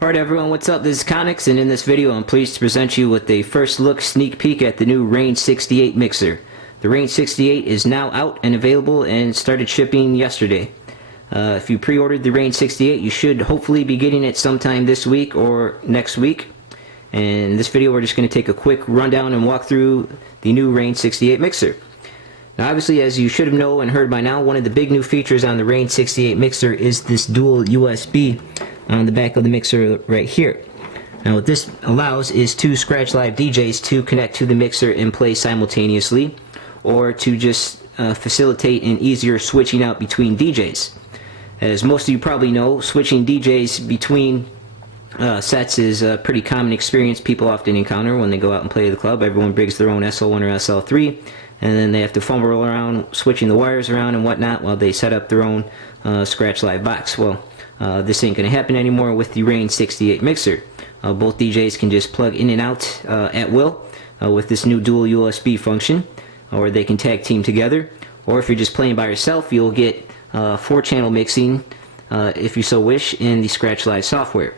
Alright everyone, what's up? This is Conix, and in this video I'm pleased to present you with a first look sneak peek at the new Rane 68 mixer. The Rane 68 is now out and available and started shipping yesterday. If you pre-ordered the Rane 68, you should hopefully be getting it sometime this week or next week. And in this video we're just going to take a quick rundown and walk through the new Rane 68 mixer. Now obviously, as you should have known and heard by now, one of the big new features on the Rane 68 mixer is this dual USB on the back of the mixer right here. Now what this allows is two Scratch Live DJs to connect to the mixer and play simultaneously, or to just facilitate an easier switching out between DJs. As most of you probably know, switching DJs between sets is a pretty common experience people often encounter when they go out and play at the club. Everyone brings their own SL1 or SL3, and then they have to fumble around switching the wires around and whatnot while they set up their own Scratch Live box. Well, this ain't going to happen anymore with the Rane 68 mixer. Both DJs can just plug in and out at will with this new dual USB function, or they can tag team together, or if you're just playing by yourself, you'll get 4-channel mixing if you so wish in the Scratch Live software.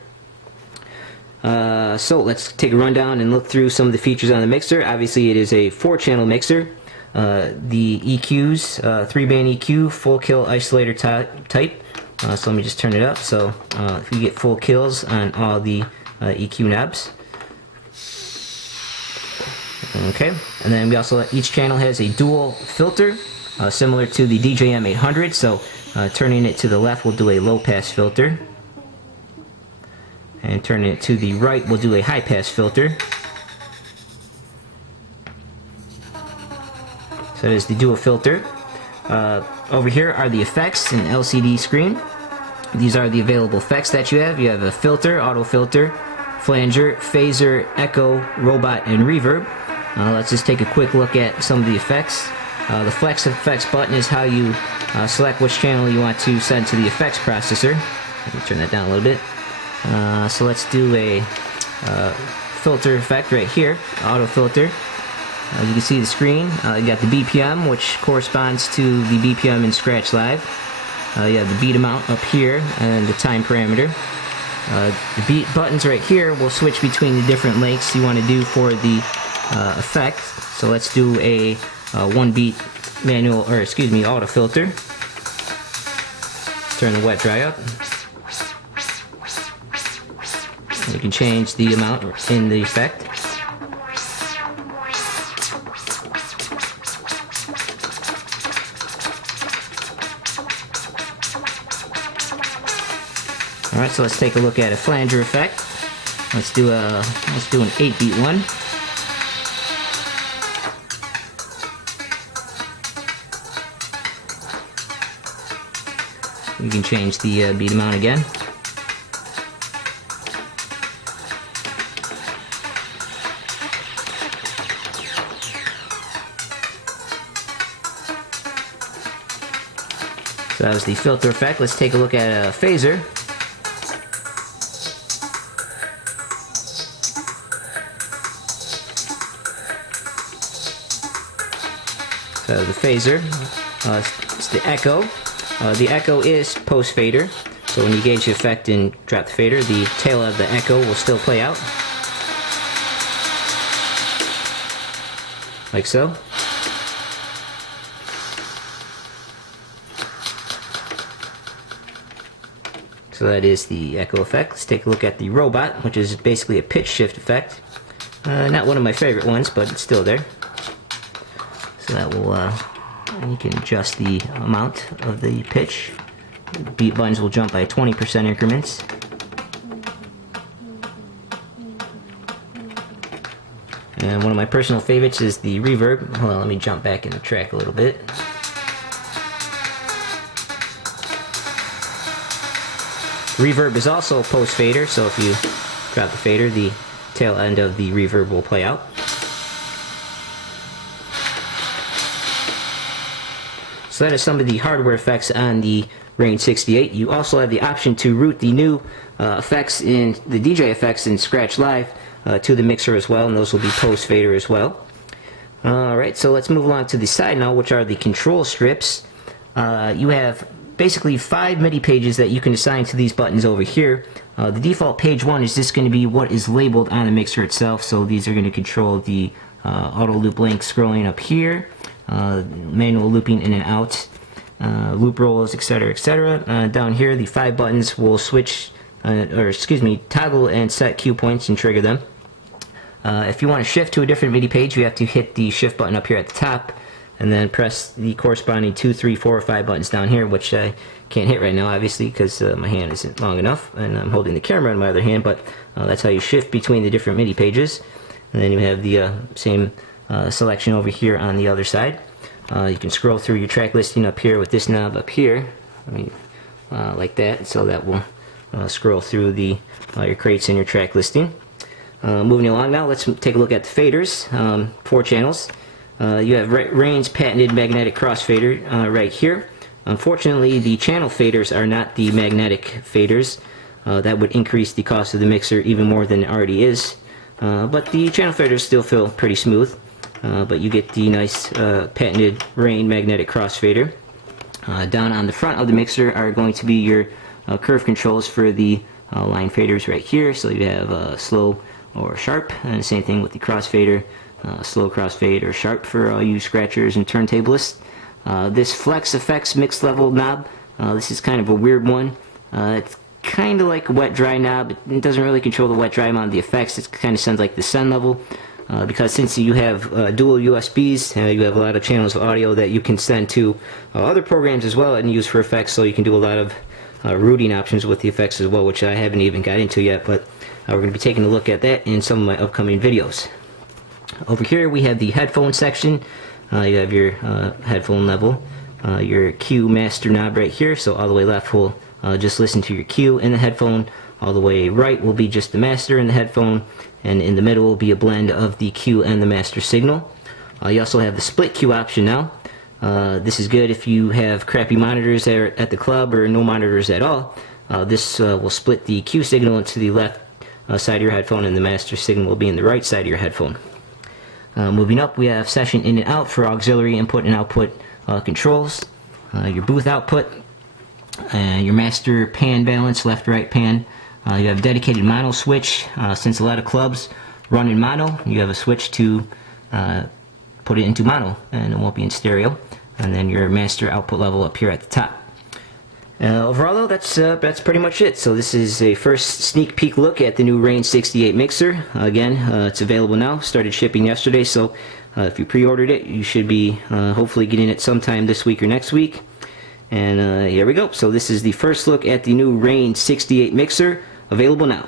So let's take a rundown and look through some of the features on the mixer. Obviously it is a 4-channel mixer. The EQs, 3-band EQ, full kill isolator type. So let me just turn it up. So if you get full kills on all the EQ knobs. Okay, and then we also, each channel has a dual filter, similar to the DJM 800. So turning it to the left will do a low pass filter, and turning it to the right will do a high pass filter. So that is the dual filter. Over here are the effects in LCD screen. These are the available effects that you have. You have a filter, auto filter, flanger, phaser, echo, robot, and reverb. Let's just take a quick look at some of the effects. The flex effects button is how you select which channel you want to send to the effects processor. Let me turn that down a little bit. So let's do a filter effect right here, auto filter. As you can see the screen, you got the BPM, which corresponds to the BPM in Scratch Live. You have the beat amount up here and the time parameter. The beat buttons right here will switch between the different lengths you want to do for the effect. So let's do a 1-beat manual, or excuse me, auto filter. Turn the wet dry up. And you can change the amount in the effect. Alright, so let's take a look at a flanger effect. Let's do an 8-beat one. You can change the beat amount again. So that was the filter effect. Let's take a look at a phaser. So the phaser, it's the echo. The echo is post fader, so when you gauge the effect and drop the fader, the tail of the echo will still play out, like so. So that is the echo effect. Let's take a look at the robot, which is basically a pitch shift effect. Not one of my favorite ones, but it's still there. So that will, you can adjust the amount of the pitch. Beat buttons will jump by 20% increments. And one of my personal favorites is the reverb. Hold on, let me jump back in the track a little bit. Reverb is also post fader, so if you drop the fader, the tail end of the reverb will play out. So that is some of the hardware effects on the Rane 68. You also have the option to route the new effects in the DJ effects in Scratch Live to the mixer as well, and those will be post fader as well. Alright, so let's move along to the side now, which are the control strips. You have basically 5 MIDI pages that you can assign to these buttons over here. The default page 1 is just going to be what is labeled on the mixer itself, so these are going to control the auto loop link scrolling up here, manual looping in and out, loop rolls, etc., etc. Down here, the 5 buttons will switch, toggle and set cue points and trigger them. If you want to shift to a different MIDI page, you have to hit the shift button up here at the top, and then press the corresponding 2, 3, 4, or 5 buttons down here, which I can't hit right now, obviously, because my hand isn't long enough, and I'm holding the camera in my other hand, but that's how you shift between the different MIDI pages. And then you have the same selection over here on the other side. You can scroll through your track listing up here with this knob up here, like that, so that will scroll through your crates and your track listing. Moving along now, let's take a look at the faders. 4 channels. You have Rane's patented magnetic crossfader right here. Unfortunately, the channel faders are not the magnetic faders. That would increase the cost of the mixer even more than it already is. But the channel faders still feel pretty smooth. But you get the nice patented Rane magnetic crossfader. Down on the front of the mixer are going to be your curve controls for the line faders right here. So you have slow or sharp, and the same thing with the crossfader. Slow crossfade or sharp for all you scratchers and turntablists. This Flex Effects mix level knob, this is kind of a weird one. It's kind of like a wet dry knob. It doesn't really control the wet dry amount of the effects. It kind of sounds like the send level, because since you have dual USBs, you have a lot of channels of audio that you can send to other programs as well and use for effects, so you can do a lot of routing options with the effects as well, which I haven't even got into yet, but we're going to be taking a look at that in some of my upcoming videos. Over here we have the headphone section. You have your headphone level, your cue master knob right here, so all the way left will just listen to your cue in the headphone, all the way right will be just the master in the headphone, and in the middle will be a blend of the cue and the master signal. You also have the split cue option now. This is good if you have crappy monitors at the club or no monitors at all. This will split the cue signal into the left side of your headphone, and the master signal will be in the right side of your headphone. Moving up, we have session in and out for auxiliary input and output controls, your booth output, your master pan balance, left right pan. You have dedicated mono switch. Since a lot of clubs run in mono, you have a switch to put it into mono, and it won't be in stereo. And then your master output level up here at the top. Overall though, that's pretty much it. So this is a first sneak peek look at the new Rane 68 mixer. Again, it's available now, started shipping yesterday, so if you pre-ordered it, you should be hopefully getting it sometime this week or next week. And here we go. So this is the first look at the new Rane 68 mixer, available now.